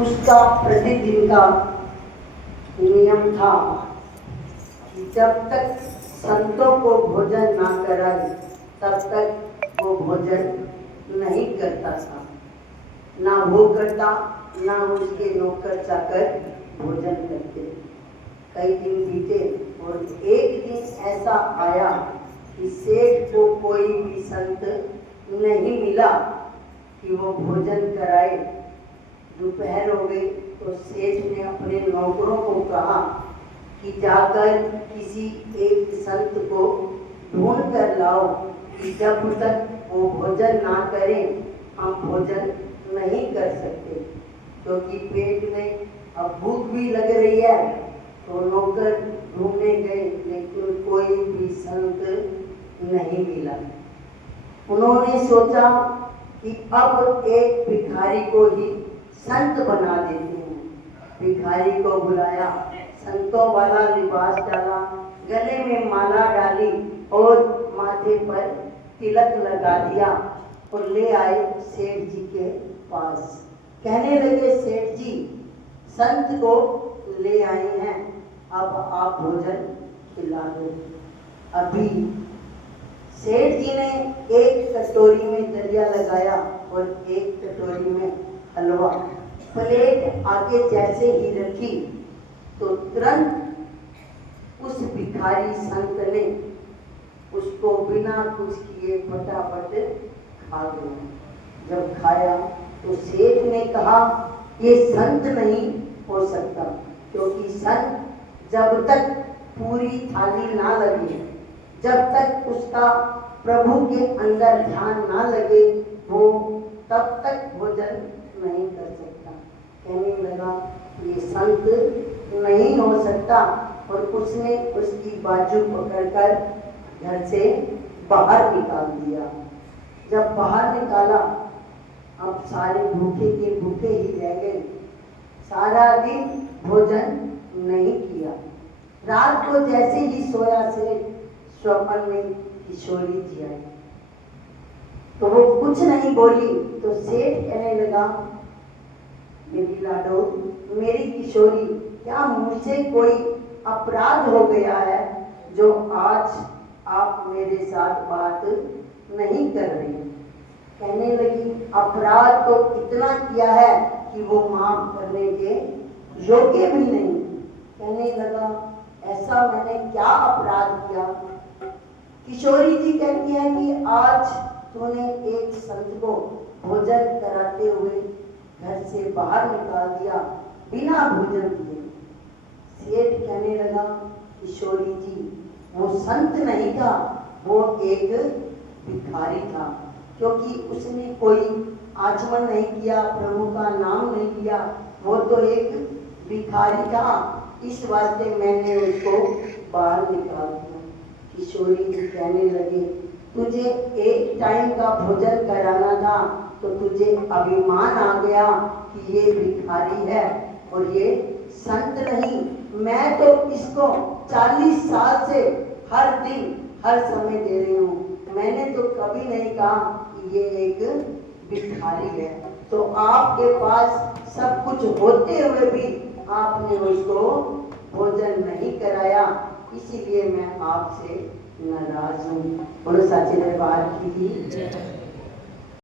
उसका प्रतिदिन का नियम था कि जब तक संतों को भोजन ना कराए तब तक वो भोजन नहीं करता था। ना वो करता, ना उसके नौकर चाकर भोजन करते। कई दिन बीते और एक दिन ऐसा आया कि सेठ को कोई भी संत नहीं मिला कि वो भोजन कराए। दोपहर हो गई तो सेठ ने अपने नौकरों को कहा कि जाकर किसी एक संत को ढूंढ कर लाओ कि जब तक वो भोजन ना करें हम भोजन नहीं कर सकते। क्योंकि पेट में अब भूख भी लग रही है। तो नौकर ढूंढने गए लेकिन कोई भी संत नहीं मिला। उन्होंने सोचा कि अब एक भिखारी को ही संत बना देते हैं। भिखारी को बुलाया, संतों वाला लिबास डाला, गले में माला डाली और माथे पर तिलक लगा दिया और ले आए सेठ जी के पास। कहने लगे, सेठ जी संत को ले आए हैं, अब आप भोजन खिला दो। अभी सेठ जी ने एक कटोरी में दलिया लगाया और एक कटोरी में हलवा। प्लेट आगे जैसे ही रखी तो तुरंत उस भिखारी संत ने उसको बिना कुछ किए फटाफट खा गया। जब खाया तो सेठ ने कहा, ये संत नहीं हो सकता, क्योंकि संत जब तक पूरी थाली ना लगे, जब तक उसका प्रभु के अंदर ध्यान ना लगे, वो तब तक भोजन नहीं कर सकता। कहने लगा, ये संत नहीं हो सकता और उसने उसकी बाजू पकड़कर घर से बाहर निकाल दिया। जब बाहर निकाला, अब सारे भूखे के भूखे ही रह गए। सारा दिन भोजन नहीं किया। रात को जैसे ही सोया से स्वप्न में किशोरी जी आई। तो वो कुछ नहीं बोली तो सेठ कहने लगा, मेरी लाडो, मेरी किशोरी, क्या मुझसे कोई अपराध हो गया है जो आज आप मेरे साथ बात नहीं कर रही? कहने लगी, अपराध तो इतना किया है कि वो माफ करने के योग्य भी नहीं। कहने लगा, ऐसा मैंने क्या अपराध किया? किशोरी जी कहती है कि आज तूने एक संत को भोजन कराते हुए घर से बाहर निकाल दिया बिना भोजन दिए। सेठ कहने लगा, किशोरी जी, वो संत नहीं था, वो एक भिखारी था, क्योंकि उसने कोई आचमन नहीं किया, प्रभु का नाम नहीं लिया, वो तो एक भिखारी था, इस वास्ते मैंने उसको बाहर निकाल दिया। किशोरी जी कहने लगे, तुझे एक टाइम का भोजन कराना था तो तुझे अभिमान आ गया कि ये भिखारी है और ये संत नहीं। मैं तो इसको 40 साल से हर दिन हर समय दे रही हूँ। मैंने तो कभी नहीं कहा कि ये एक भिखारी है। तो आपके पास सब कुछ होते हुए भी आपने उसको भोजन नहीं कराया, इसीलिए मैं आपसे नाराज हूँ। बोलो साचे दरबार की।